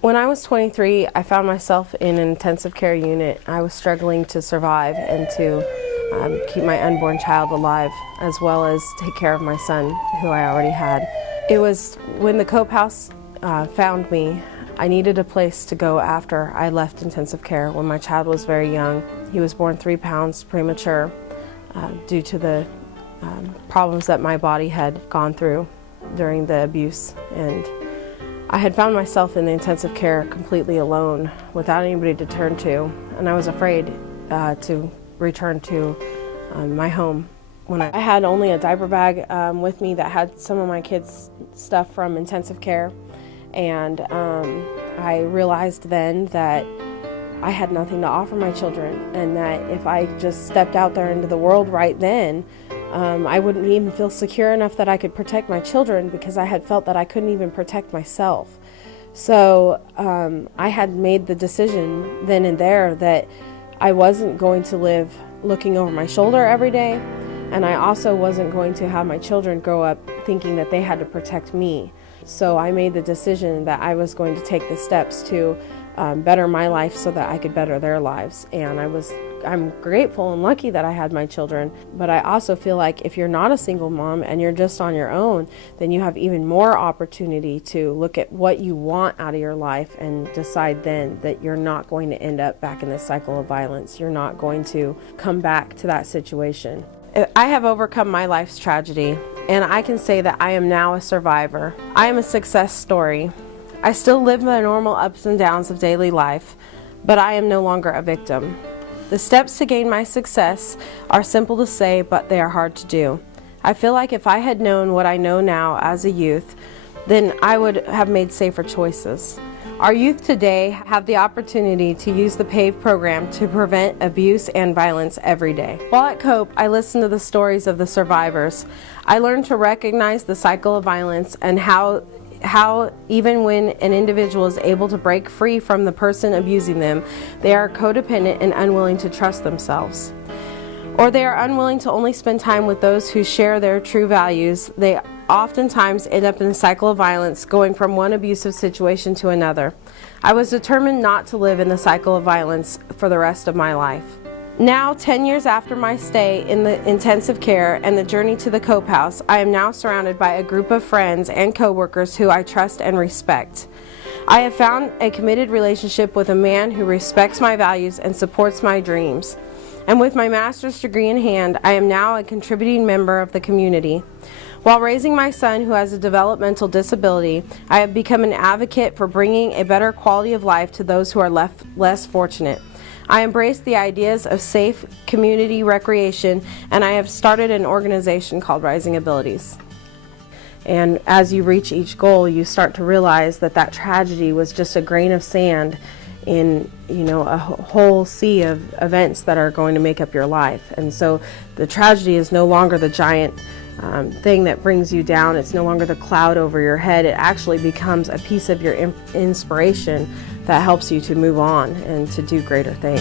When I was 23, I found myself in an intensive care unit. I was struggling to survive and to keep my unborn child alive, as well as take care of my son, who I already had. It was when the Cope House found me. I needed a place to go after I left intensive care when my child was very young. He was born 3 pounds premature due to the problems that my body had gone through during the abuse. And I had found myself in the intensive care completely alone, without anybody to turn to, and I was afraid to return to my home. When I had only a diaper bag with me that had some of my kids' stuff from intensive care, and I realized then that I had nothing to offer my children, and that if I just stepped out there into the world right then, I wouldn't even feel secure enough that I could protect my children, because I had felt that I couldn't even protect myself. So I had made the decision then and there that I wasn't going to live looking over my shoulder every day, and I also wasn't going to have my children grow up thinking that they had to protect me. So I made the decision that I was going to take the steps to better my life so that I could better their lives. And I'm grateful and lucky that I had my children, but I also feel like if you're not a single mom and you're just on your own, then you have even more opportunity to look at what you want out of your life and decide then that you're not going to end up back in this cycle of violence. You're not going to come back to that situation. I have overcome my life's tragedy, and I can say that I am now a survivor. I am a success story. I still live the normal ups and downs of daily life, but I am no longer a victim. The steps to gain my success are simple to say, but they are hard to do. I feel like if I had known what I know now as a youth, then I would have made safer choices. Our youth today have the opportunity to use the PAVE program to prevent abuse and violence every day. While at COPE, I listened to the stories of the survivors. I learned to recognize the cycle of violence and how even when an individual is able to break free from the person abusing them, they are codependent and unwilling to trust themselves. Or they are unwilling to only spend time with those who share their true values. They oftentimes end up in a cycle of violence, going from one abusive situation to another. I was determined not to live in the cycle of violence for the rest of my life. Now, 10 years after my stay in the intensive care and the journey to the Cope House, I am now surrounded by a group of friends and coworkers who I trust and respect. I have found a committed relationship with a man who respects my values and supports my dreams. And with my master's degree in hand, I am now a contributing member of the community. While raising my son who has a developmental disability, I have become an advocate for bringing a better quality of life to those who are less fortunate. I embrace the ideas of safe community recreation, and I have started an organization called Rising Abilities. And as you reach each goal, you start to realize that that tragedy was just a grain of sand in, a whole sea of events that are going to make up your life. And so the tragedy is no longer the giant thing that brings you down. It's no longer the cloud over your head. It actually becomes a piece of your inspiration that helps you to move on and to do greater things.